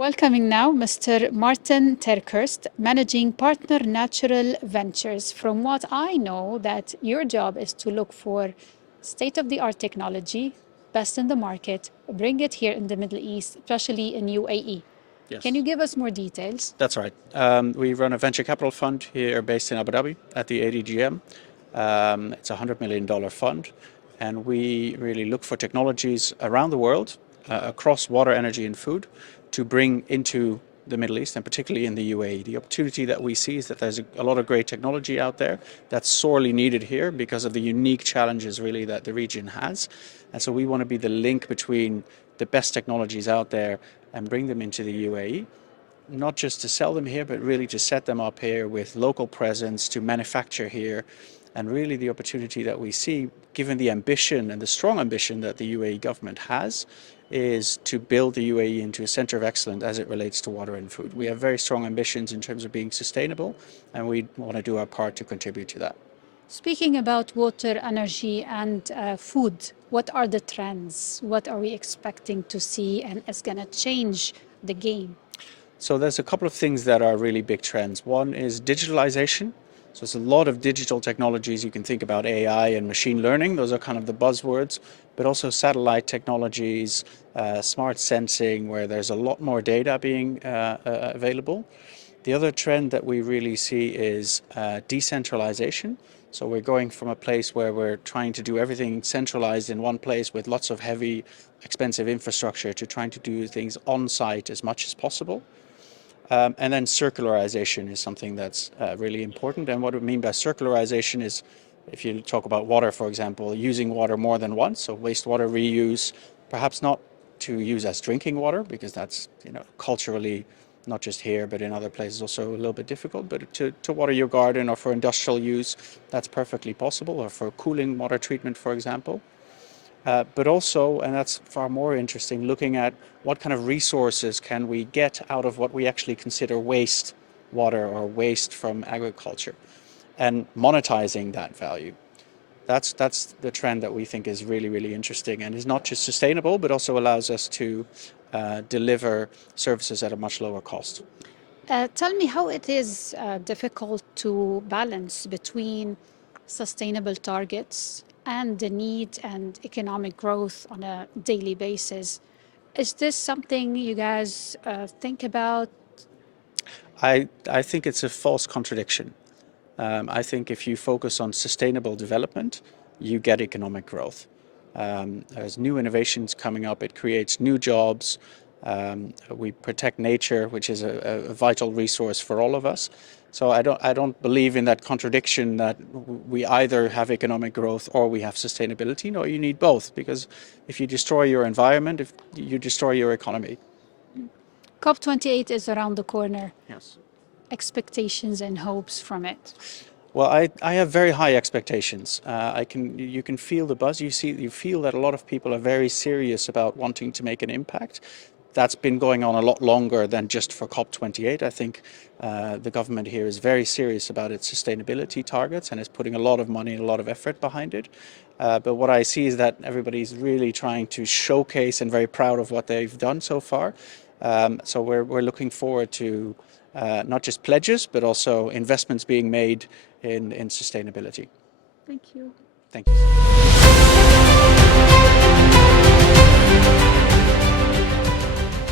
Welcoming now Mr. Marteen Keurst, Managing Partner Natural Ventures. From what I know, that your job is to look for state-of-the-art technology, best in the market, bring it here in the Middle East, especially in UAE. Yes. Can you give us more details? That's right. We run a venture capital fund here based in Abu Dhabi at the ADGM. It's a $100 million fund, and we really look for technologies around the world, across water, energy, and food, to bring into the Middle East, and particularly in the UAE. The opportunity that we see is that there's a lot of great technology out there that's sorely needed here because of the unique challenges really that the region has. And so we want to be the link between the best technologies out there and bring them into the UAE, not just to sell them here, but really to set them up here with local presence, to manufacture here. And really the opportunity that we see, given the ambition and the strong ambition that the UAE government has, is to build the UAE into a center of excellence as it relates to water and food. We have very strong ambitions in terms of being sustainable, and we want to do our part to contribute to that. Speaking about water, energy, and food, what are the trends? What are we expecting to see, and is going to change the game? So there's a couple of things that are really big trends. One is digitalization. So it's a lot of digital technologies. You can think about AI and machine learning. Those are kind of the buzzwords, but also satellite technologies, smart sensing, where there's a lot more data being available. The other trend that we really see is decentralization. So we're going from a place where we're trying to do everything centralized in one place with lots of heavy, expensive infrastructure to trying to do things on site as much as possible. And then circularization is something that's really important. And what we mean by circularization is, if you talk about water, for example, using water more than once, so wastewater reuse, perhaps not to use as drinking water, because that's, culturally, not just here, but in other places also a little bit difficult, but to water your garden or for industrial use, that's perfectly possible, or for cooling water treatment, for example. But also, and that's far more interesting, looking at what kind of resources can we get out of what we actually consider waste water or waste from agriculture, and monetizing that value. That's the trend that we think is really, really interesting, and is not just sustainable, but also allows us to deliver services at a much lower cost. Tell me how it is difficult to balance between sustainable targets and the need and economic growth on a daily basis. Is this something you guys think about? I think it's a false contradiction. I think if you focus on sustainable development, you get economic growth. There's new innovations coming up, it creates new jobs. We protect nature, which is a vital resource for all of us. So I don't believe in that contradiction that we either have economic growth or we have sustainability. No, you need both, because if you destroy your environment, if you destroy your economy. COP28 is around the corner. Yes. Expectations and hopes from it. Well, I have very high expectations. You can feel the buzz. You feel that a lot of people are very serious about wanting to make an impact. That's been going on a lot longer than just for COP28. I think the government here is very serious about its sustainability targets and is putting a lot of money and a lot of effort behind it. But what I see is that everybody's really trying to showcase and very proud of what they've done so far. So we're looking forward to not just pledges, but also investments being made in sustainability. Thank you. Thank you.